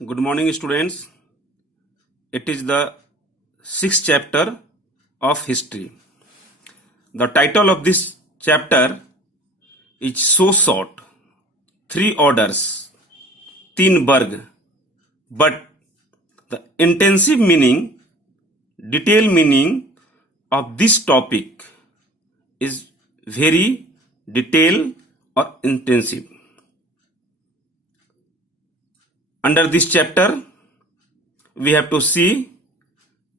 Good morning, students. It is the sixth chapter of history. The title of this chapter is so short, 3 orders, 3 वर्ग, but the intensive meaning, detailed meaning of this topic is very detailed or intensive. Under this chapter, we have to see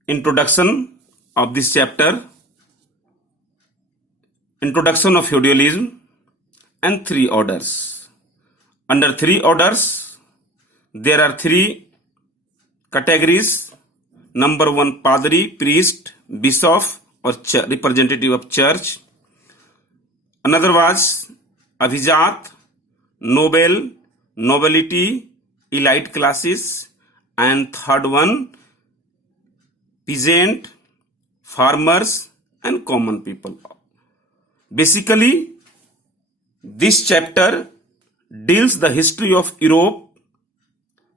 introduction of this chapter, introduction of feudalism, and 3 orders. Under 3 orders, there are 3 categories. Number 1, padri, priest, bishop, or representative of church. Another was abhijat, noble, nobility, elite classes, and third one, peasant, farmers, and common people. Basically, this chapter deals the history of Europe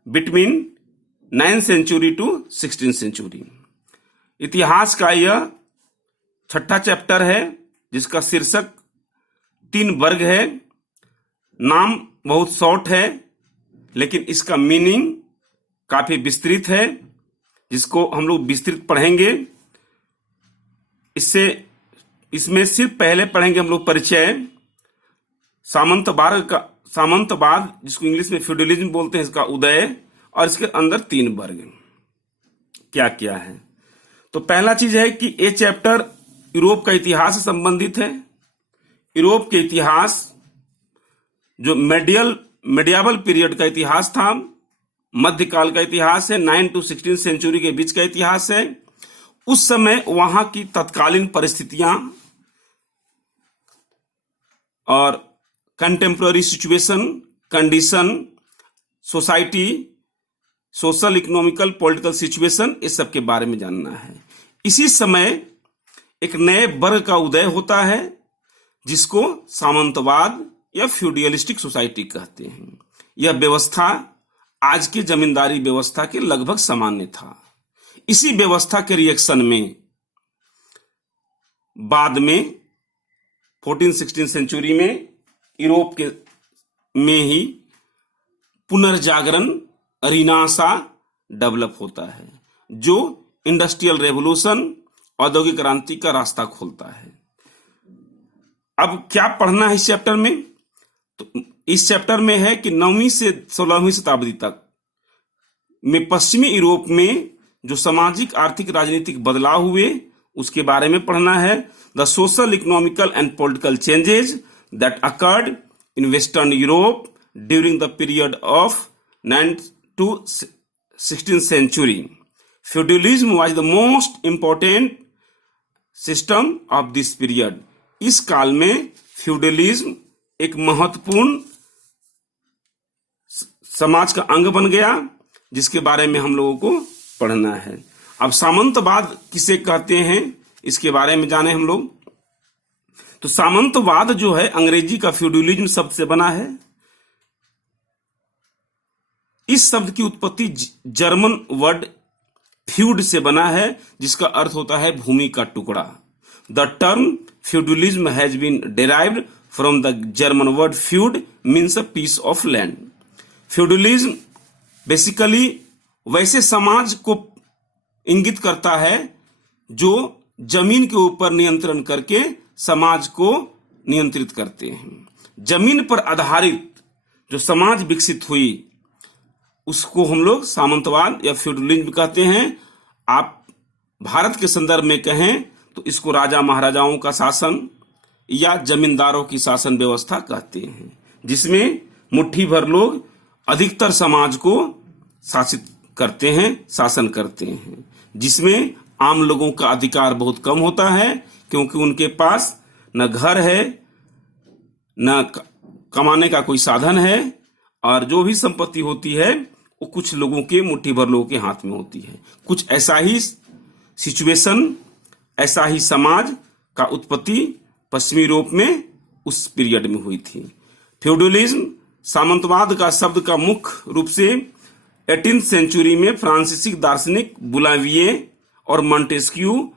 between 9th century to 16th century. इतिहास का यह छठा chapter है जिसका शीर्षक 3 वर्ग है. नाम बहुत शॉर्ट है लेकिन इसका मीनिंग काफी विस्तृत है जिसको हम लोग विस्तृत पढ़ेंगे. इसमें सिर्फ पहले पढ़ेंगे हम लोग परिचय, सामंतवाद जिसको इंग्लिश में फ्यूडलिज्म बोलते हैं, इसका उदय, और इसके अंदर 3 वर्ग क्या क्या है. तो पहला चीज है कि ये चैप्टर यूरोप का इतिहास से संबंधित है. यूरोप के इतिहास जो मेडियावल पीरियड का इतिहास था, मध्यकाल का इतिहास है, 9 to 16 सेंचुरी के बीच का इतिहास है. उस समय वहां की तत्कालीन परिस्थितियां और contemporary situation, condition, society, social, economical, political situation, इस सब के बारे में जानना है. इसी समय एक नए वर्ग का उदय होता है जिसको सामंतवाद या फ्यूडलिस्टिक सोसाइटी कहते हैं. यह व्यवस्था आज की जमींदारी व्यवस्था के लगभग सामान्य था. इसी व्यवस्था के रिएक्शन में बाद में 14-16 सेंचुरी में यूरोप के में ही पुनर्जागरण रिनासा डेवलप होता है जो इंडस्ट्रियल रेवोल्यूशन, औद्योगिक क्रांति का रास्ता खोलता है. अब क्या पढ़ना है इस चैप्टर में? तो इस चैप्टर में है कि 9वीं से 16वीं शताब्दी तक में पश्चिमी यूरोप में जो सामाजिक, आर्थिक, राजनीतिक बदलाव हुए उसके बारे में पढ़ना है. The social, economical and political changes that occurred in western Europe during the period of 9th to 16th century. Feudalism was the most important system of this period. इस काल में फ्यूडलिज्म एक महत्वपूर्ण समाज का अंग बन गया जिसके बारे में हम लोगों को पढ़ना है. अब सामंतवाद किसे कहते हैं इसके बारे में जाने हम लोग. तो सामंतवाद जो है अंग्रेजी का फ्यूडलिज्म शब्द से बना है. इस शब्द की उत्पत्ति जर्मन वर्ड फ्यूड से बना है जिसका अर्थ होता है भूमि का टुकड़ा. The term feudalism has been derived from the German word feud means a piece of land. Feudalism basically वैसे समाज को इंगित करता है जो जमीन के ऊपर नियंत्रण करके समाज को नियंत्रित करते हैं. जमीन पर आधारित जो समाज विकसित हुई उसको हम लोग सामंतवाद या फ्यूडलिज्म कहते हैं. आप भारत के संदर्भ में कहें तो इसको राजा महाराजाओं का शासन या जमींदारों की शासन व्यवस्था कहते हैं जिसमें मुट्ठी भर लोग अधिकतर समाज को शासित करते हैं, शासन करते हैं, जिसमें आम लोगों का अधिकार बहुत कम होता है क्योंकि उनके पास न घर है न कमाने का कोई साधन है और जो भी संपत्ति होती है वो कुछ लोगों के, मुट्ठी भर लोगों के हाथ में होती है. कुछ ऐसा ही सिचुएशन, ऐसा ही समाज का उत्पत्ति पश्चिमी यूरोप में उस पीरियड में हुई थी. फ्यूडलिज्म सामंतवाद का शब्द का मुख्य रूप से 18th सेंचुरी में फ्रांसीसी दार्शनिक बुलाविये और मॉन्टेस्क्यू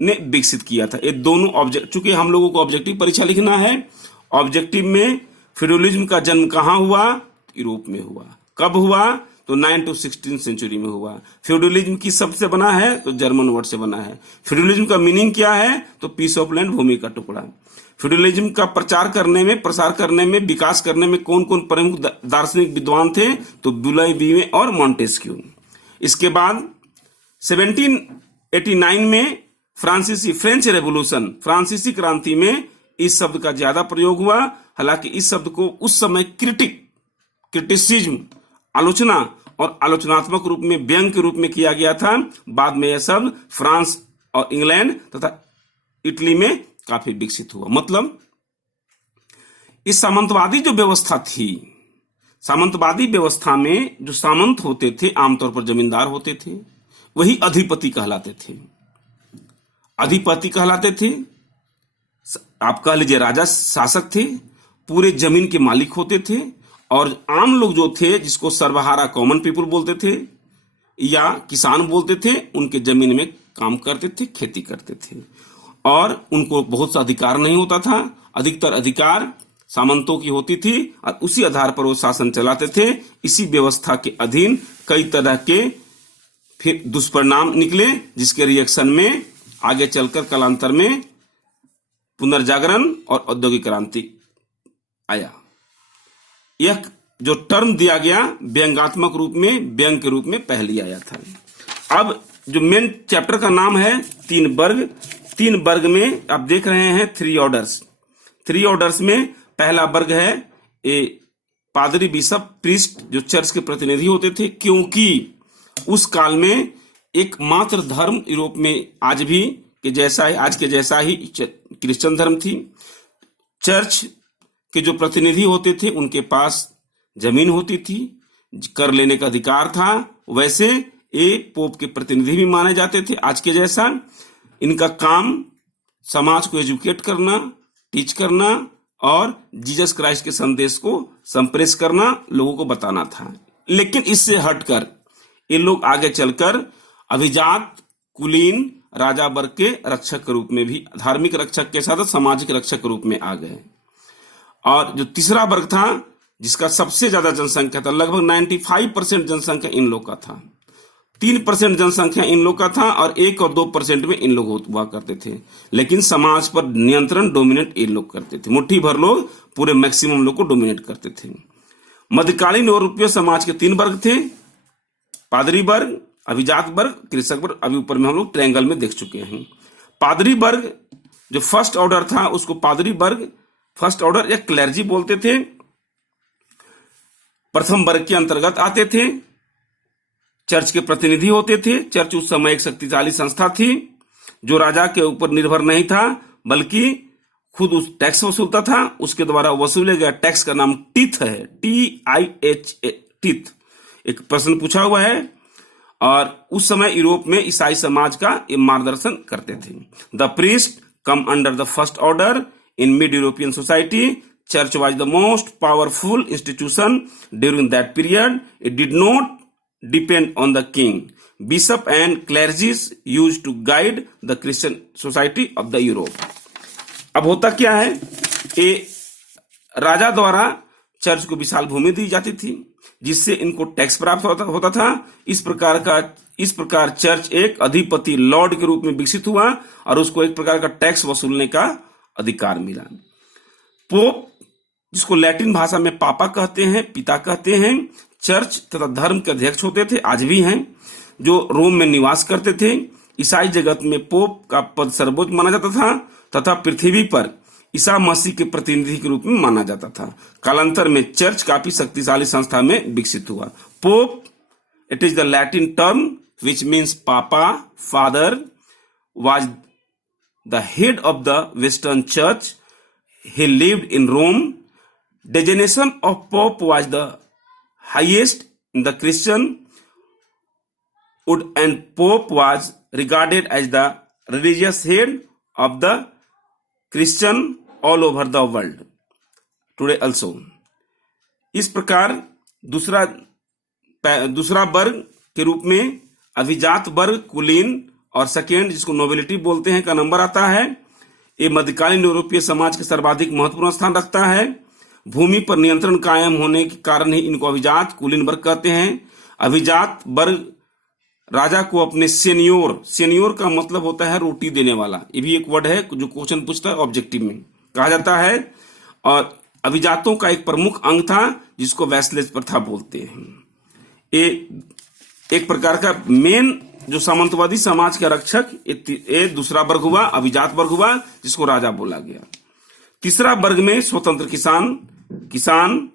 ने विकसित किया था। ये दोनों ऑब्जेक्ट, चूंकि हम लोगों को ऑब्जेक्टिव परीक्षा लिखना है, ऑब्जेक्टिव में फ्यूडलिज्म का जन्म कहां हुआ? यूरोप में हुआ। कब हुआ? तो 9 to 16 सेंचुरी में हुआ। फ्यूडलिज्म किस शब्द से बना है? तो जर्मन वर्ड से बना है। फ्यूडलिज्म का मीनिंग क्या है? तो पीस ऑफ लैंड, भूमि का टुकड़ा। फ्यूडलिज्म का प्रसार करने में, विकास करने में कौन कौन प्रमुख दार्शनिक विद्वान थे? तो बुलाविये और मॉन्टेस्क्यू। इसके बाद 1789 में फ्रेंच रेवोल्यूशन, फ्रांसीसी क्रांति में इस शब्द का ज्यादा प्रयोग हुआ। हालांकि इस शब्द को उस समय क्रिटिसिज्म, आलोचना और आलोचनात्मक रूप में, व्यंग के रूप में किया गया था। बाद में यह शब्द फ्रांस और इंग्लैंड तथा इटली में काफी विकसित हुआ। मतलब इस सामंतवादी जो व्यवस्था थी, सामंतवादी व्यवस्था में जो सामंत होते थे आमतौर पर जमींदार होते थे, वही अधिपति कहलाते थे। अधिपति कहलाते थे, आप कह लीजिए राजा शासक थे, पूरे जमीन के मालिक होते थे। और आम लोग जो थे, जिसको सर्वहारा कॉमन पीपुल बोलते थे या किसान बोलते थे, उनके जमीन में काम करते थे, खेती करते थे और उनको बहुत सा अधिकार नहीं होता था। अधिकतर अधिकार सामंतों की होती थी और उसी आधार पर वो शासन चलाते थे। इसी व्यवस्था के अधीन कई तरह के फिर दुष्परिणाम निकले, जिसके रिएक्शन में आगे चलकर कालांतर में पुनर्जागरण और औद्योगिक क्रांति आया। यह जो टर्म दिया गया व्यंग्यात्मक रूप में, व्यंग के रूप में पहले आया था। अब जो मेन चैप्टर का नाम है 3 वर्ग। 3 वर्ग में आप देख रहे हैं 3 ऑर्डर्स। 3 ऑर्डर्स में पहला वर्ग है पादरी, बिशप, प्रीस्ट, जो चर्च के प्रतिनिधि होते थे, क्योंकि उस काल में एकमात्र धर्म यूरोप में आज भी के जैसा ही, आज के जैसा ही क्रिश्चियन धर्म थी। चर्च के जो प्रतिनिधि होते थे उनके पास जमीन होती थी, कर लेने का अधिकार था। वैसे ये पोप के प्रतिनिधि भी माने जाते थे आज के जैसा। इनका काम समाज को एजुकेट करना, टीच करना और जीसस क्राइस्ट के संदेश को संप्रेष करना, लोगों को बताना था। लेकिन इससे हटकर ये लोग आगे चलकर अभिजात, कुलीन, राजा वर्ग के रक्षक के रूप में भी, धार्मिक रक्षक के साथ सामाजिक रक्षक के रूप में आ गए। और जो तीसरा वर्ग था, जिसका सबसे ज्यादा जनसंख्या था, लगभग 95% जनसंख्या इन लोग का था। 3% जनसंख्या इन लोग का था और 1 और 2% में इन लोग हुआ करते थे। लेकिन समाज पर नियंत्रण, डोमिनेट इन लोग करते थे। मुट्ठी भर लोग पूरे मैक्सिमम लोग को डोमिनेट करते थे। मध्यकालीन यूरोपीय समाज के 3 वर्ग थे, पादरी वर्ग, अभिजात वर्ग, कृषक वर्ग। अभी ऊपर में हम लोग ट्रायंगल में देख चुके हैं। पादरी वर्ग जो फर्स्ट ऑर्डर था, उसको पादरी वर्ग, फर्स्ट ऑर्डर या क्लर्जी बोलते थे, प्रथम वर्ग के अंतर्गत आते थे। चर्च के प्रतिनिधि होते थे। चर्च उस समय एक शक्तिशाली संस्था थी जो राजा के ऊपर निर्भर नहीं था, बल्कि खुद उस टैक्स वसूलता था। उसके द्वारा वसूले गया टैक्स का नाम टीथ है, TIH, टीथ। एक प्रश्न पूछा हुआ है। और उस समय यूरोप में ईसाई समाज का ये मार्गदर्शन करते थे। The priest come under the first order in mid European society. Church was the most powerful institution during that period. It did not depend on the king. Bishop and clergies used to guide the Christian society of the Europe. अब होता क्या है, ये राजा द्वारा church को विशाल भूमि दी जाती थी, जिससे इनको टैक्स प्राप्त होता था। इस प्रकार चर्च एक अधिपति, लॉर्ड के रूप में विकसित हुआ और उसको एक प्रकार का टैक्स वसूलने का अधिकार मिला। पोप, जिसको लैटिन भाषा में पापा कहते हैं, पिता कहते हैं, चर्च तथा धर्म के अध्यक्ष होते थे, आज भी हैं, जो रोम में निवास करते थे। ईसाई जगत में पोप का पद सर्वोच्च माना जाता था तथा पृथ्वी पर ईसा मसीह के प्रतिनिधि के रूप में माना जाता था। कालांतर में चर्च काफी शक्तिशाली संस्था में विकसित हुआ। Pope, it is the Latin term which means papa, father, was the head of the western church. He lived in Rome. Designation of Pope was the highest in the Christianhood, and Pope was regarded as the religious head of the Christian all over the world today also. इस प्रकार दूसरा दूसरा वर्ग के रूप में अभिजात वर्ग कुलीन और सेकेंड जिसको नोबिलिटी बोलते हैं का नंबर आता है। ये मध्यकालीन यूरोपीय समाज के सर्वाधिक महत्वपूर्ण स्थान रखता है। भूमि पर नियंत्रण कायम होने के कारण ही इनको अभिजात कुलीन वर्ग कहते हैं। अभिजात वर्ग राजा को अपने सेनियोर का मतलब होता है रोटी देने वाला, ये भी एक वर्ड है जो क्वेश्चन पूछता है ऑब्जेक्टिव में, कहा जाता है। और अभिजातों का एक प्रमुख अंग था जिसको वैसलेज प्रथा बोलते हैं। ये एक प्रकार का मेन जो सामंतवादी समाज का रक्षक, ये दूसरा वर्ग हुआ, अभिजात वर्ग हुआ जिसको राजा बोला गया। तीसरा वर्ग में स्वतंत्र किसान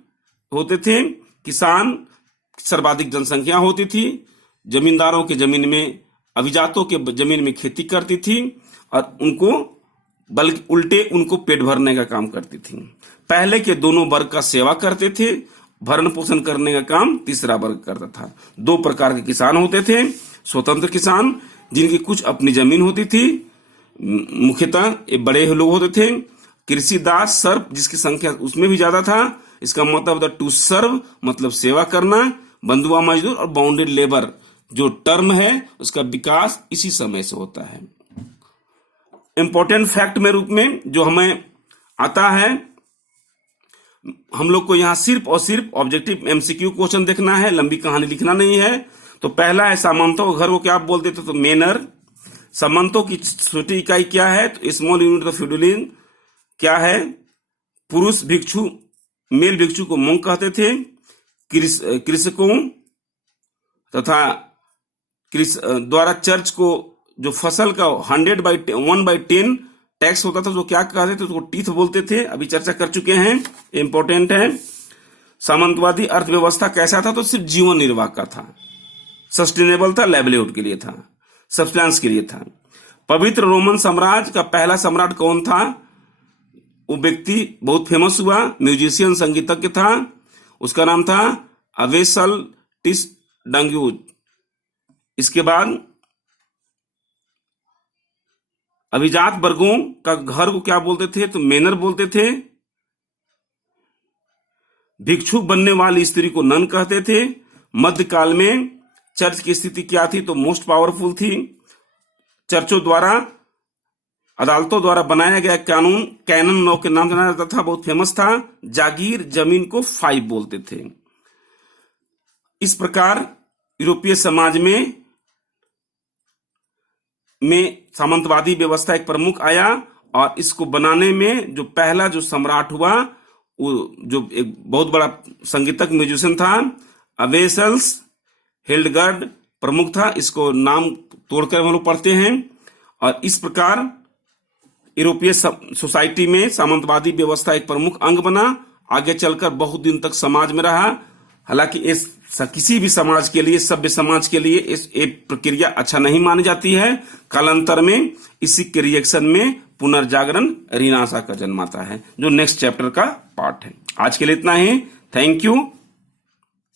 होते थे। किसान सर्वाधिक जनसंख्या होती थी। जमींदारों के जमीन में, अभिजातों के जमीन में खेती करती थी और उनको बल्कि उल्टे उनको पेट भरने का काम करती थी। पहले के दोनों वर्ग का सेवा करते थे, भरण पोषण करने का काम तीसरा वर्ग करता था। दो प्रकार के किसान होते थे। स्वतंत्र किसान जिनकी कुछ अपनी जमीन होती थी, मुख्यतः ये बड़े लोग होते थे। कृषि दास सर्व जिसकी संख्या उसमें भी ज्यादा था। इसका मतलब टू सर्व मतलब सेवा करना। बंधुआ मजदूर और बाउंडेड लेबर जो टर्म है उसका विकास इसी समय से होता है। इंपॉर्टेंट फैक्ट में रूप में जो हमें आता है, हम लोग को यहां सिर्फ और सिर्फ ऑब्जेक्टिव एमसीक्यू क्वेश्चन देखना है, लंबी कहानी लिखना नहीं है। तो पहला है सामंतों के घर को क्या बोलते थे, तो मेनर। सामंतों की छोटी इकाई क्या है, तो स्मॉल यूनिट ऑफ फ्यूडलिज्म क्या है। पुरुष भिक्षु, मेल भिक्षु को मोंक कहते थे। कृषकों तथा द्वारा चर्च को जो फसल का 1/10 टैक्स होता था, तो क्या कहते थे, उसको टीथ बोलते थे। अभी चर्चा कर चुके हैं, इंपॉर्टेंट है। सामंतवादी अर्थव्यवस्था कैसा था, तो सिर्फ जीवन निर्वाह का था, सस्टेनेबल था, लाइवलीहुड के लिए था, सब्सटेंस के लिए था। पवित्र रोमन साम्राज्य का पहला सम्राट कौन था, वो व्यक्ति बहुत फेमस हुआ, म्यूजिशियन संगीतज्ञ था, उसका नाम था अवेसलटिस डंग्यूज। इसके बाद अभिजात वर्गों का घर को क्या बोलते थे, तो मेनर बोलते थे। भिक्षुक बनने वाली स्त्री को नन कहते थे। मध्यकाल में चर्च की स्थिति क्या थी, तो मोस्ट पावरफुल थी। चर्चों द्वारा, अदालतों द्वारा बनाया गया कानून कैनन लॉ के नाम जाना जाता था, बहुत फेमस था। जागीर जमीन को 5 बोलते थे। इस प्रकार यूरोपीय समाज में सामंतवादी व्यवस्था एक प्रमुख आया और इसको बनाने में जो पहला जो सम्राट हुआ, वो जो एक बहुत बड़ा संगीतज्ञ म्यूजिशियन था, अवेसल्स हिल्डगार्ड प्रमुख था। इसको नाम तोड़कर हम लोग पढ़ते हैं। और इस प्रकार यूरोपीय सोसाइटी में सामंतवादी व्यवस्था एक प्रमुख अंग बना, आगे चलकर बहुत दिन तक समाज में रहा। हालांकि इस किसी भी समाज के लिए, सभ्य समाज के लिए इस एक प्रक्रिया अच्छा नहीं मानी जाती है। कालांतर में इसी के रिएक्शन में पुनर्जागरण रीनाशा का जन्म आता है, जो नेक्स्ट चैप्टर का पार्ट है। आज के लिए इतना ही। Thank you.